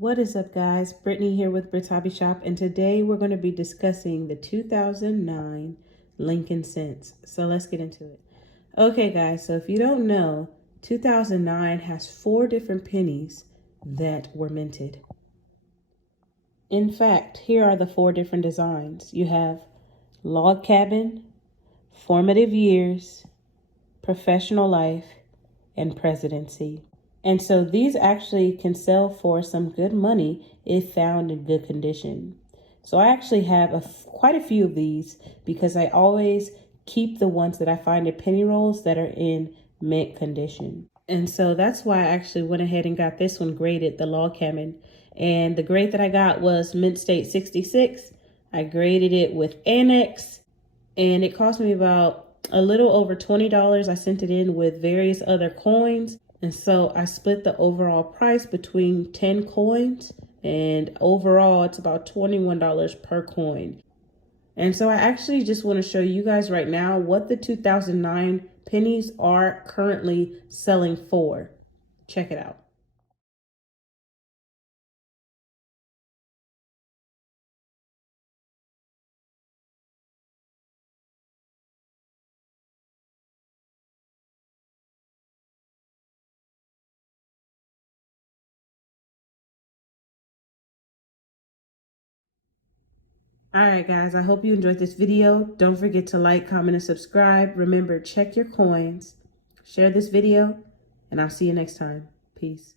What is up, guys? Brittany here with Britt's Hobby Shop, and today we're going to be discussing the 2009 Lincoln Cents. So let's get into it. Okay, guys, so if you don't know, 2009 has 4 different pennies that were minted. In fact, here are the 4 different designs. You have Log Cabin, Formative Years, Professional Life, and Presidency. And so these actually can sell for some good money if found in good condition. So I actually have quite a few of these because I always keep the ones that I find at penny rolls that are in mint condition. And so that's why I actually went ahead and got this one graded, the Log Cabin. And the grade that I got was Mint State 66. I graded it with Annex, and it cost me about a little over $20. I sent it in with various other coins. And so I split the overall price between 10 coins, and overall it's about $21 per coin. And so I actually just want to show you guys right now what the 2009 pennies are currently selling for. Check it out. All right, guys, I hope you enjoyed this video. Don't forget to like, comment, and subscribe. Remember, check your coins, share this video, and I'll see you next time. Peace.